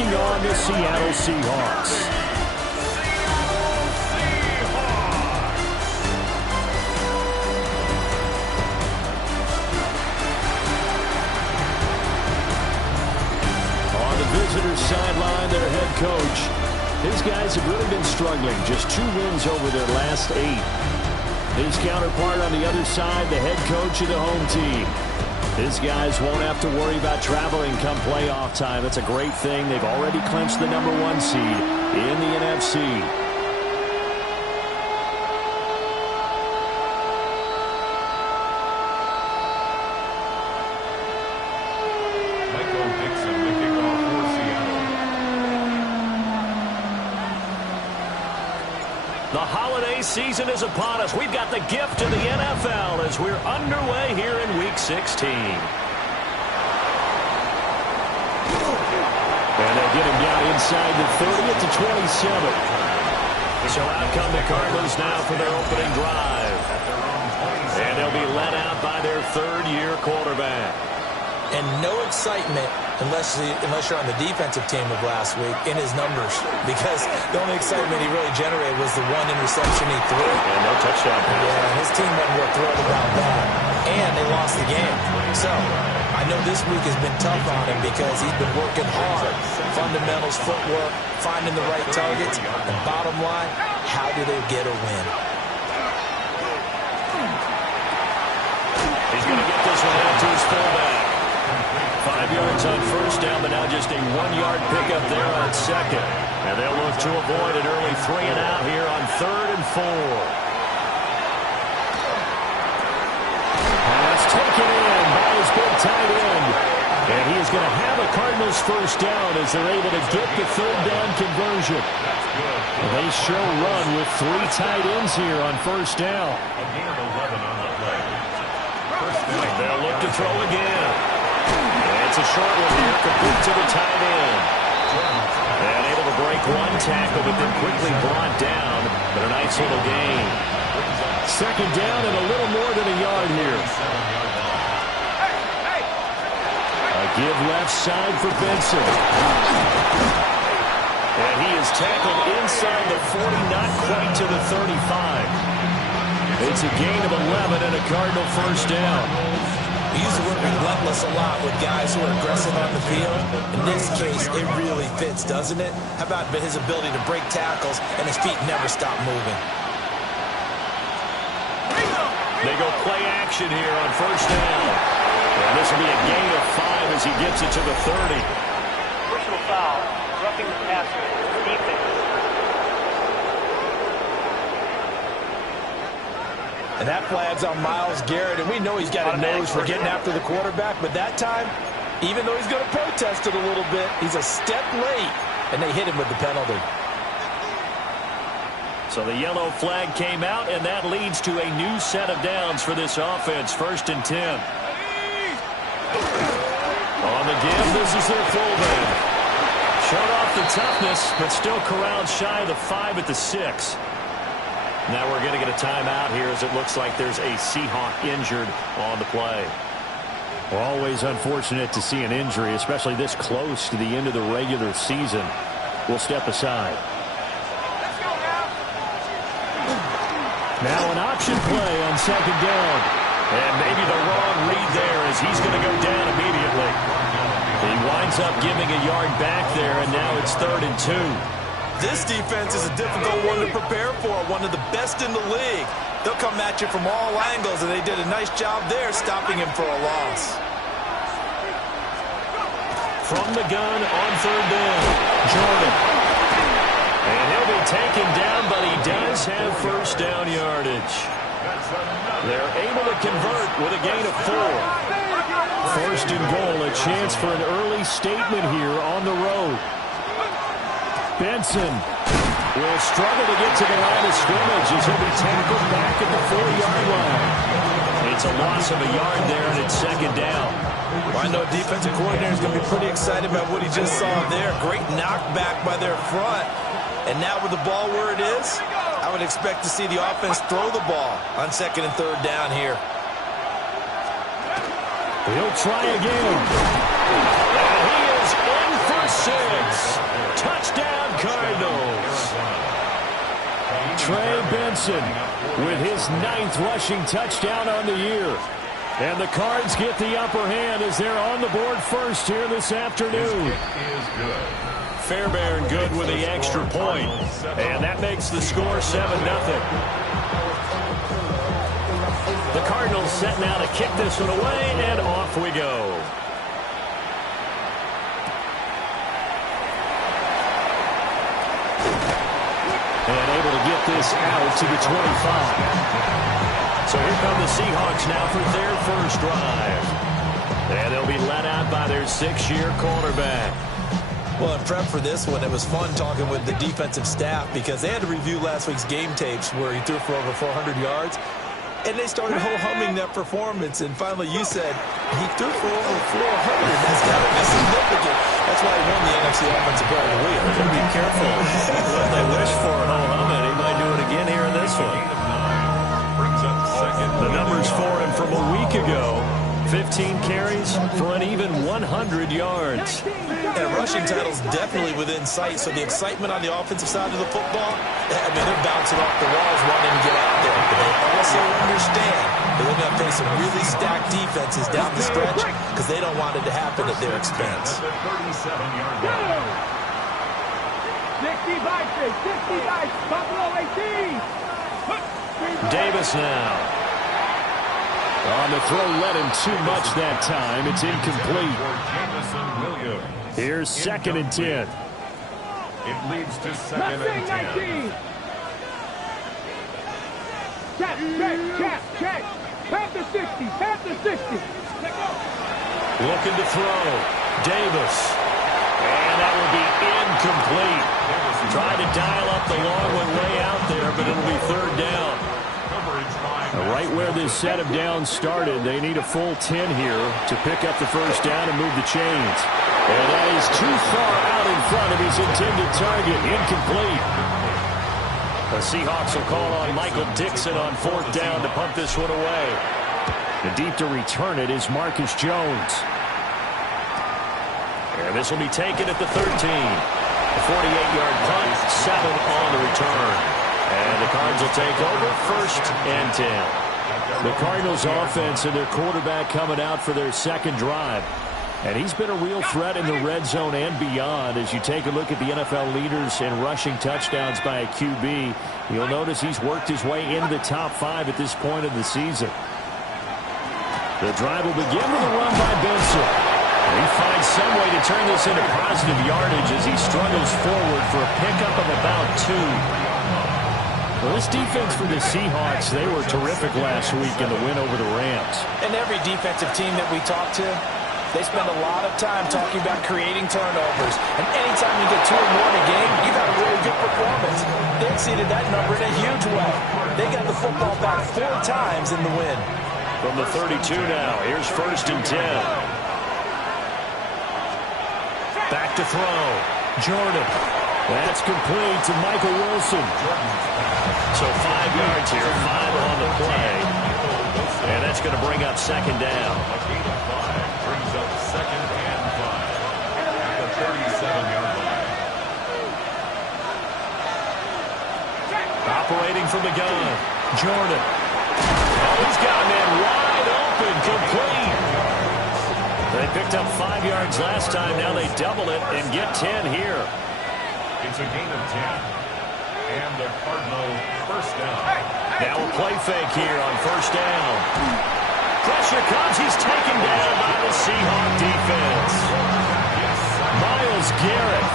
taking on the Seattle Seahawks. On the visitor's sideline, their head coach. His guys have really been struggling. Just 2 wins over their last 8. His counterpart on the other side, the head coach of the home team. His guys won't have to worry about traveling come playoff time. That's a great thing. They've already clinched the #1 seed in the NFC. The holiday season is upon us. We've got the gift of the NFL as we're underway here in Week 16. And they'll get him down inside the 30 at the 27. So out come the Cardinals now for their opening drive. And they'll be led out by their 3rd-year quarterback. And no excitement unless you're on the defensive team of last week in his numbers, because the only excitement he really generated was the 1 interception he threw. And no touchdown pass. Yeah, and his team wasn't real thrilled about that. And they lost the game. So I know this week has been tough on him because he's been working hard. Fundamentals, footwork, finding the right targets. And bottom line, how do they get a win? He's going to get this one out to his fullback. 5 yards on first down, but now just a 1-yard pickup there on second. And they'll look to avoid an early 3-and-out here on 3rd and 4. Pass taken in by his big tight end. And he is going to have a Cardinals first down as they're able to get the 3rd down conversion. And they show run with 3 tight ends here on first down. They'll look to throw again. It's a short one here, complete to the tight end. And able to break 1 tackle, but then quickly brought down. But a nice little gain. 2nd down and a little more than a yard here. A give left side for Benson. And he is tackled inside the 40, not quite to the 35. It's a gain of 11 and a Cardinal first down. He used to work relentless a lot with guys who are aggressive on the field. In this case, it really fits, doesn't it? How about his ability to break tackles and his feet never stop moving? They go play action here on first down. And this will be a gain of 5 as he gets it to the 30. Personal foul, roughing the passer, defense. And that flag's on Myles Garrett, and we know he's got a nose for getting after the quarterback, but that time, even though he's going to protest it a little bit, he's a step late, and they hit him with the penalty. So the yellow flag came out, and that leads to a new set of downs for this offense. 1st and 10. On the give, this is their fullback. Showed off the toughness, but still corralled shy of the 5 at the 6. Now we're going to get a timeout here as it looks like there's a Seahawk injured on the play. Well, always unfortunate to see an injury, especially this close to the end of the regular season. We'll step aside. Now an option play on 2nd down. And maybe the wrong read there as he's going to go down immediately. He winds up giving a yard back there, and now it's 3rd and 2. This defense is a difficult one to prepare for, one of the best in the league. They'll come at you from all angles, and they did a nice job there stopping him for a loss. From the gun on 3rd down, Jordan. And he'll be taken down, but he does have first down yardage. They're able to convert with a gain of 4. 1st and goal, a chance for an early statement here on the road. Benson will struggle to get to the line of scrimmage as he'll be tackled back at the 4-yard line. It's a loss of a yard there, and it's 2nd down. Well, I know defensive coordinator is going to be pretty excited about what he just saw there. Great knockback by their front. And now with the ball where it is, I would expect to see the offense throw the ball on 2nd and 3rd down here. He'll try again. And he is in for 6. Brunson with his 9th rushing touchdown on the year. And the Cards get the upper hand as they're on the board first here this afternoon. Fairbairn good with the extra point. And that makes the score 7-0. The Cardinals set now to kick this one away, and off we go. And able to get this out to the 25. So here come the Seahawks now for their first drive. And they'll be let out by their 6-year quarterback. Well, in prep for this one, it was fun talking with the defensive staff because they had to review last week's game tapes where he threw for over 400 yards. And they started ho-humming that performance. And finally, you said he threw for over 400. That's got to be significant. That's why he won the NFC Offensive Player of the Week. They're going to be careful what they wish for ho-humming. He might do it again here in this one. The numbers for him from a week ago. 15 carries for an even 100 yards. And rushing title's definitely within sight, so the excitement on the offensive side of the football, I mean, they're bouncing off the walls wanting to get out there. But they also understand that they're going to face some really stacked defenses down the stretch because they don't want it to happen at their expense. 65, Buffalo 18. Davis now. On the throw, let him too much that time. It's incomplete. Here's 2nd and 10. It leads to 2nd and 10. Check. Past the 60. Looking to throw. Davis. And that will be incomplete. Tried to dial up the long one way out there, but it'll be 3rd down. Right where this set of downs started, they need a full 10 here to pick up the first down and move the chains. And that is too far out in front of his intended target. Incomplete. The Seahawks will call on Michael Dixon on 4th down to punt this one away. The deep to return it is Marcus Jones. And this will be taken at the 13. A 48-yard punt, 7 on the return. And the Cards will take over 1st and 10. The Cardinals offense and their quarterback coming out for their 2nd drive. And he's been a real threat in the red zone and beyond. As you take a look at the NFL leaders in rushing touchdowns by a QB, you'll notice he's worked his way into the top 5 at this point of the season. The drive will begin with a run by Benson. And he finds some way to turn this into positive yardage as he struggles forward for a pickup of about 2. Well, this defense for the Seahawks, they were terrific last week in the win over the Rams. And every defensive team that we talk to, they spend a lot of time talking about creating turnovers. And anytime you get 2 or more in a game, you got a really good performance. They exceeded that number in a huge way. They got the football back 4 times in the win. From the 32 now, here's 1st and 10. Back to throw. Jordan. That's complete to Michael Wilson. So 5 yards here, 5 on the play. And that's going to bring up 2nd down. Brings up 2nd and 5 at the 37-yard line. Operating from the gun. Jordan. Oh, he's got a man wide open, complete. They picked up 5 yards last time. Now they double it and get 10 here. It's a gain of 10. And the Cardinals 1st down. Now a play fake here on 1st down. Pressure comes. He's taken down by the Seahawk defense. Myles Garrett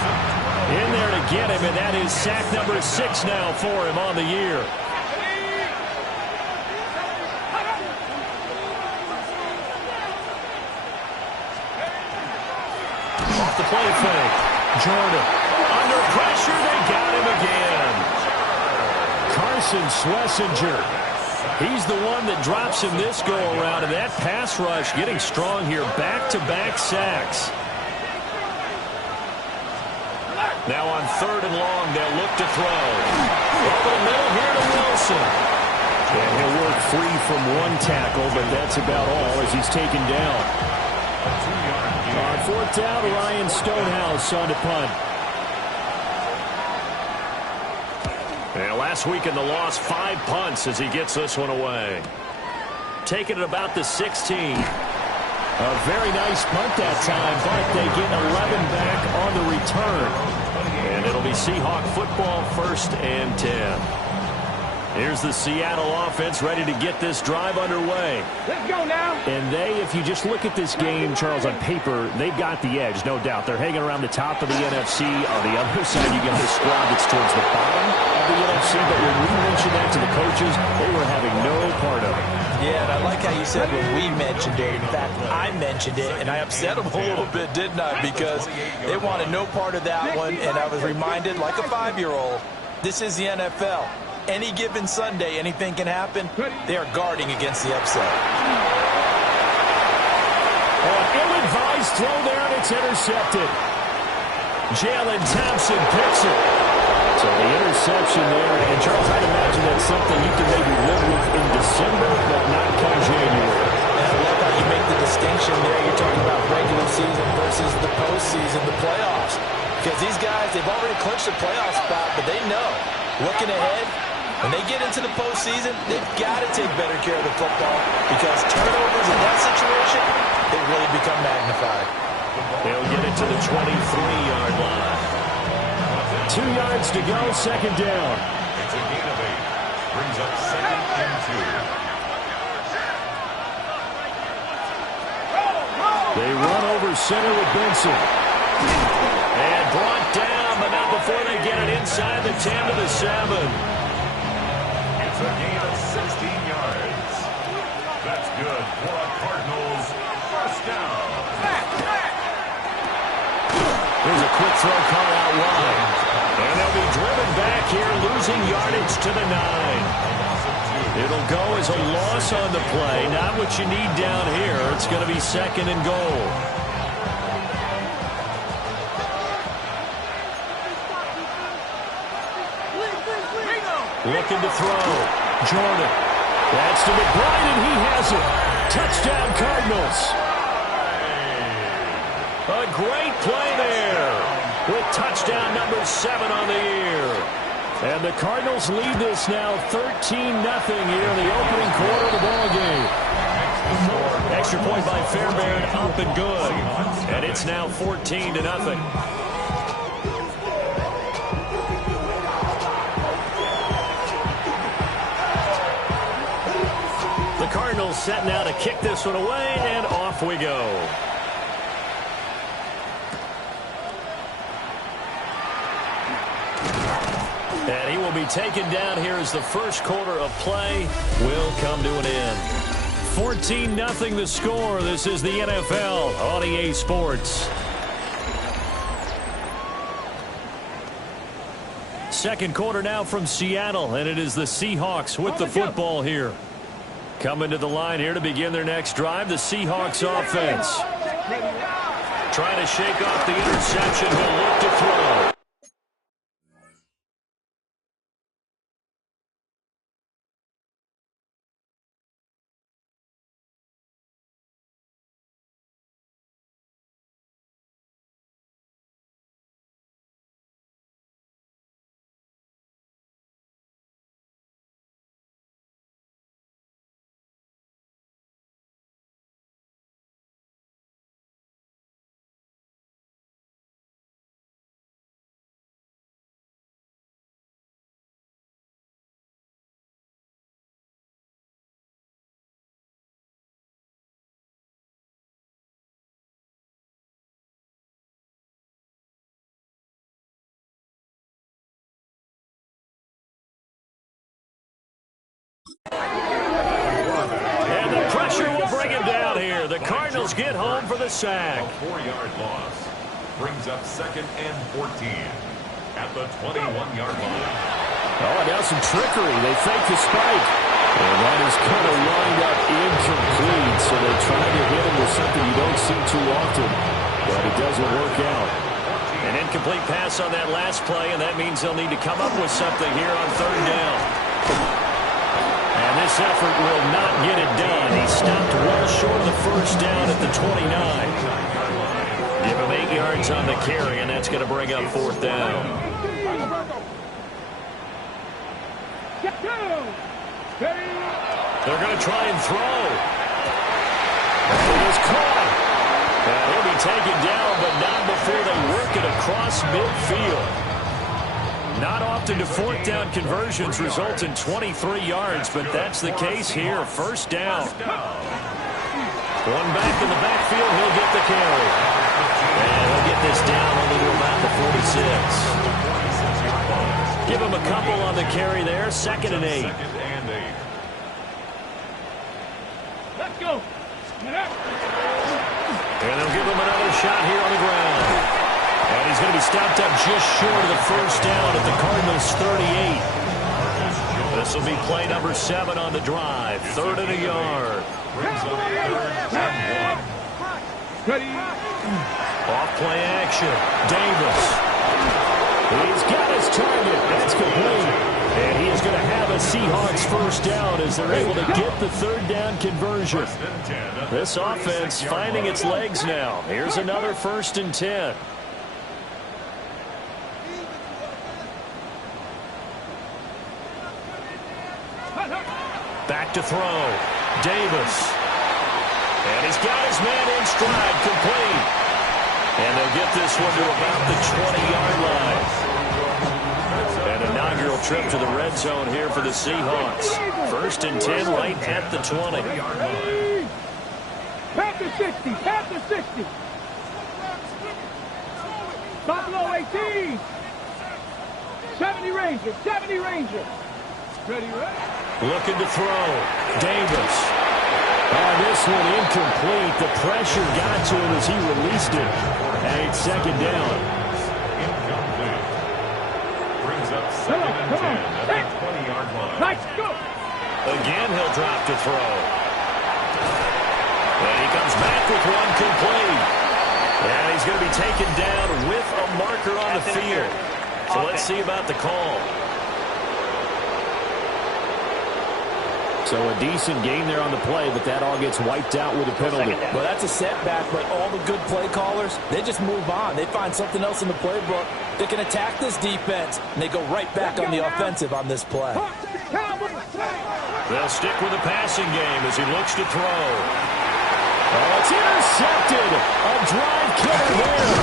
in there to get him, and that is sack number 6 now for him on the year. Off the play fake. Jordan. Under pressure, they got him again. Carson Schlesinger. He's the one that drops him this go-around, and that pass rush getting strong here. Back-to-back sacks. Now on 3rd and long, they'll look to throw. Over the middle here to Wilson. And he'll work free from 1 tackle, but that's about all as he's taken down. On 4th down, Ryan Stonehouse on to punt. And last week in the loss, 5 punts as he gets this one away. Taking it about the 16. A very nice punt that time, but they get 11 back on the return. And it'll be Seahawk football, 1st and 10. Here's the Seattle offense ready to get this drive underway. Let's go now. And they, if you just look at this game, Charles, on paper, they've got the edge, no doubt. They're hanging around the top of the NFC. On the other side, you got the squad that's towards the bottom of the NFC. But when we mentioned that to the coaches, they were having no part of it. Yeah, and I like how you said when we mentioned it. In fact, I mentioned it, and I upset them a little bit, didn't I? Because they wanted no part of that one, and I was reminded, like a 5-year-old, this is the NFL. Any given Sunday, anything can happen. They are guarding against the upset. Oh, ill-advised throw there, and it's intercepted. Jalen Thompson picks it. So the interception there, and Charles, I'd imagine that's something you can maybe live with in December, but not come January. And I love how you make the distinction there. You're talking about regular season versus the postseason, the playoffs. Because these guys, they've already clinched the playoff spot, but they know, looking ahead, when they get into the postseason, they've got to take better care of the football because turnovers in that situation, they really become magnified. They'll get it to the 23-yard line. 2 yards to go, 2nd down. It's a gain of 8. Brings up 2nd and 2. They run over center with Benson. And brought down, but not before they get it inside the 10 to the 7. It's a gain of 16 yards. That's good for a Cardinals 1st down. Here's a quick throw call out wide. And they'll be driven back here, losing yardage to the 9. It'll go as a loss on the play. Not what you need down here. It's going to be 2nd and goal. Looking to throw. Jordan. That's to McBride, and he has it. Touchdown, Cardinals. A great play there with touchdown number 7 on the year. And the Cardinals lead this now 13-0 here in the opening quarter of the ball game. Extra point by Fairbairn, up and good. And it's now 14-0. The Cardinals set now to kick this one away, and off we go. And he will be taken down here as the first quarter of play will come to an end. 14-0 the score. This is the NFL on EA Sports. Second quarter now from Seattle, and it is the Seahawks with the football here. Coming to the line here to begin their next drive, the Seahawks offense. Trying to shake off the interception. He'll look to throw. And the pressure will bring him down here. The Cardinals get home for the sack. A 4-yard loss brings up 2nd and 14 at the 21-yard line. Oh, now some trickery. They fake the spike. And that is kind of lined up incomplete. So they try to hit him with something you don't see too often. But it doesn't work out. An incomplete pass on that last play, and that means they'll need to come up with something here on 3rd down. And this effort will not get it done. He stopped well short of the first down at the 29. Give him 8 yards on the carry, and that's going to bring up 4th down. They're going to try and throw. It is caught. And he'll be taken down, but not before they work it across midfield. Not often do fourth down conversions result in 23 yards, but that's the case here. First down. One back in the backfield, he'll get the carry. And he'll get this down only to about the 46. Give him a couple on the carry there. 2nd and 8. Let's go. And they'll give him another shot here on the ground. And he's going to be stopped up just short of the first down at the Cardinals' 38. This will be play number 7 on the drive. 3rd and a yard. Off play action. Davis. He's got his target. That's complete. And he is going to have a Seahawks first down as they're able to get the 3rd down conversion. This offense finding its legs now. Here's another 1st and 10. Back to throw. Davis. And he's got his man in stride, complete. And they'll get this one to about the 20-yard line. An inaugural trip to the red zone here for the Seahawks. 1st and 10 right at the 20. Pat the 60. Pat the 60. Stop low 18. 70 Ranger. 70 Ranger. Ready, ready. Looking to throw. Davis. This one incomplete. The pressure got to him as he released it. And it's 2nd down. Incomplete. Brings up 2nd and 10 at the 20-yard line. Nice, go. Again, he'll drop to throw. And he comes back with one complete. And he's going to be taken down with a marker on the field. So let's see about the call. So a decent gain there on the play, but that all gets wiped out with a penalty. Well, that's a setback, but all the good play callers, they just move on. They find something else in the playbook. They can attack this defense, and they go right back on the offensive on this play. They'll stick with the passing game as he looks to throw. Oh, it's intercepted. A drive killer there.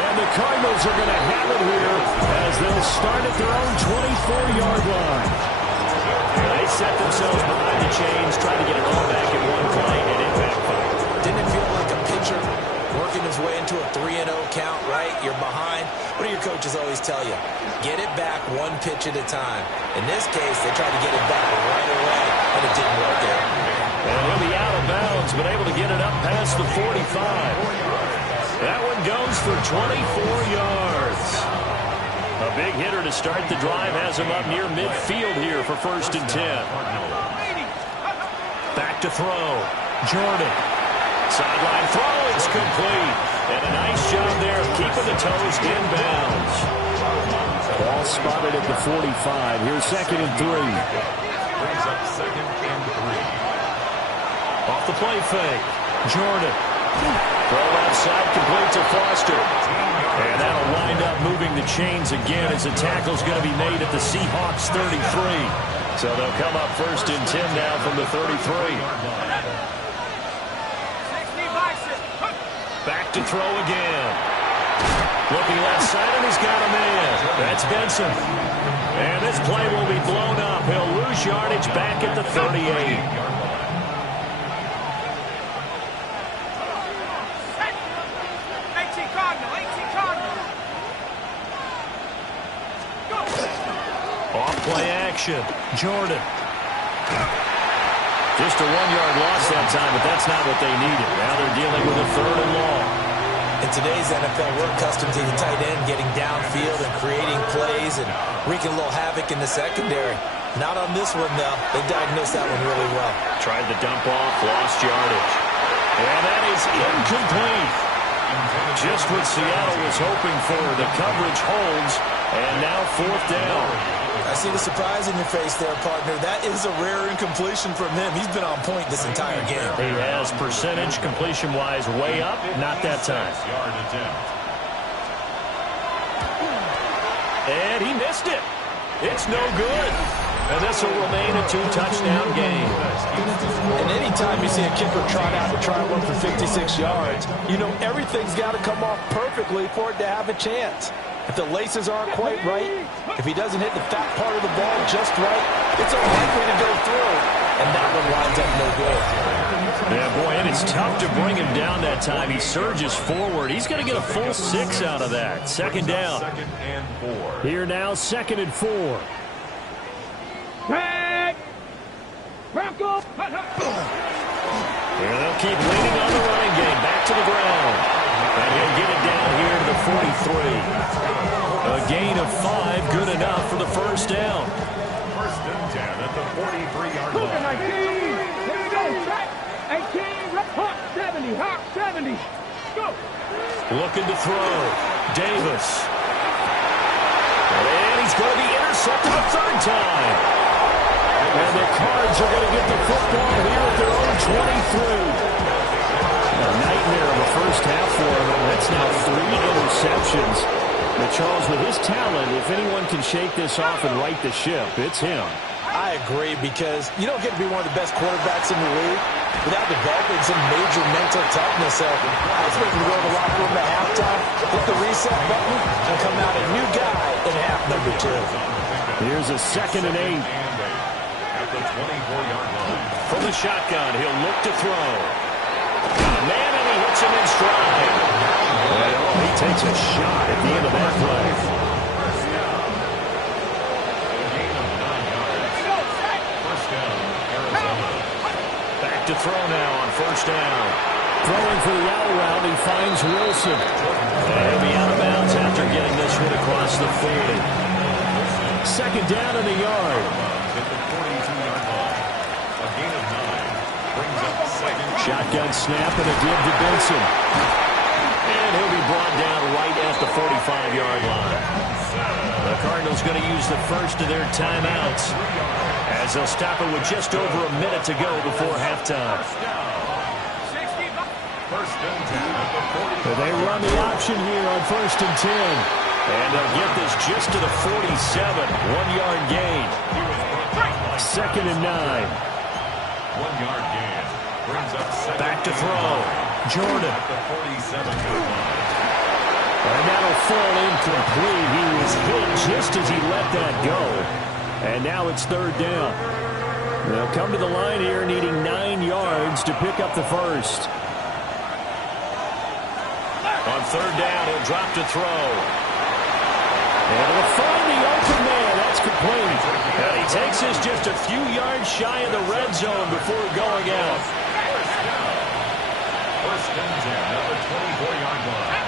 And the Cardinals are going to have it here as they'll start at their own 24-yard line. They set themselves behind the chains, trying to get it all back in one play, and it backfired. Didn't it feel like a pitcher working his way into a 3-0 count, right? You're behind. What do your coaches always tell you? Get it back one pitch at a time. In this case, they tried to get it back right away, and it didn't work out. And he'll be out of bounds, but able to get it up past the 45. That one goes for 24 yards. A big hitter to start the drive has him up near midfield here for 1st and 10. Back to throw. Jordan. Sideline throw. It's complete. And a nice job there of keeping the toes inbounds. Ball spotted at the 45. Here's 2nd and 3. Brings up 2nd and 3. Off the play fake. Jordan. Throw left side complete to Foster. And that'll wind up moving the chains again as the tackle's going to be made at the Seahawks 33. So they'll come up 1st and 10 now from the 33. Back to throw again. Looking left side, and he's got a man. That's Benson. And this play will be blown up. He'll lose yardage back at the 38. Play action. Jordan. Just a 1-yard loss that time, but that's not what they needed. Now they're dealing with a 3rd and long. In today's NFL, we're accustomed to the tight end getting downfield and creating plays and wreaking a little havoc in the secondary. Not on this one, though. They diagnosed that one really well. Tried the dump off, lost yardage. And that is incomplete. Just what Seattle was hoping for. The coverage holds, and now 4th down. I see the surprise in your face there, partner. That is a rare incompletion from him. He's been on point this entire game. He has percentage completion-wise way up. Not that time. And he missed it. It's no good. And this will remain a 2-touchdown game. And anytime you see a kicker trot out and try to run for 56 yards, you know everything's got to come off perfectly for it to have a chance. If the laces aren't quite right, if he doesn't hit the fat part of the ball just right, it's unlikely to go through. And that one winds up no good. Yeah, boy, and it's tough to bring him down that time. He surges forward. He's going to get a full 6 out of that. Second down. Second and 4. Here now, 2nd and 4. Tag! Bronco! Here they'll keep leaning on the running game. Back to the ground. And he'll get it down here to the 43. A gain of 5, good enough for the first down. First and 10 at the 43-yard line. 19! Here we go! Track! 18! Hawk 70! Hawk 70! Go! Looking to throw. Davis. And he's going to be intercepted a third time. And the Cards are going to get the football here at their own 23. A nightmare of a first half for him, and that's now 3 interceptions. But Charles, with his talent, if anyone can shake this off and right the ship, it's him. I agree, because you don't get to be one of the best quarterbacks in the league without developing some major mental toughness. So that's what you can go to the locker room at halftime, hit the reset button, and come out a new guy in half number 2. Here's a 2nd and 8. At the 24-yard line. From the shotgun, he'll look to throw. Man, and he hits him in stride. Well, he takes a shot at the end of that play. First down. A gain of 9 yards. First down, Arizona. Back to throw now on first down. Throwing for the out route, he finds Wilson. And he'll be out of bounds after getting this one across the 40. Second down in the yard. At the 42-yard line. A gain of 9. Brings up second. Shotgun snap and a give to Benson. And he'll be brought down right at the 45-yard line. The Cardinals going to use the first of their timeouts as they'll stop it with just over a minute to go before halftime. First and 10 at the 40. They run the option here on 1st and 10. And they'll get this just to the 47. 1-yard gain. 2nd and 9. 1-yard gain. Brings up second. Back to throw. Jordan. At the 47-yard line. And that'll fall incomplete. He was hit just as he let that go. And now it's 3rd down. They'll come to the line here needing 9 yards to pick up the first. On 3rd down, he'll drop to throw. And he'll find the open man. That's complete. And he takes this just a few yards shy of the red zone before going out. First and 10 at the 24-yard line.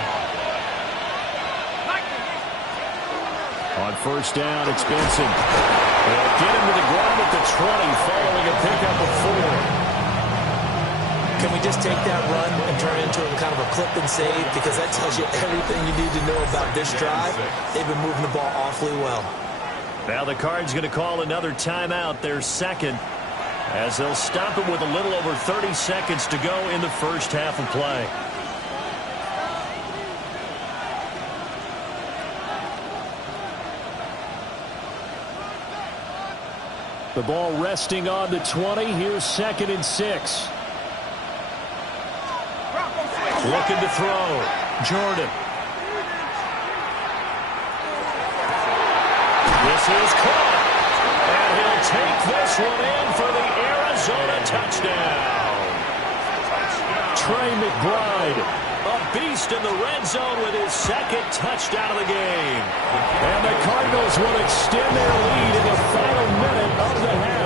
On 1st down, it's Benson. They'll get him to the ground at the 20 following a pickup of 4. Can we just take that run and turn it into a kind of a clip and save? Because that tells you everything you need to know about this drive. They've been moving the ball awfully well. Now the Cards going to call another timeout, their second, as they'll stop it with a little over 30 seconds to go in the first half of play. The ball resting on the 20. Here's 2nd and 6. Looking to throw. Jordan. This is caught. And he'll take this one in for the Arizona touchdown. Trey McBride, a beast in the red zone with his 2nd touchdown of the game. And the Cardinals will extend their lead in the final minute of the half.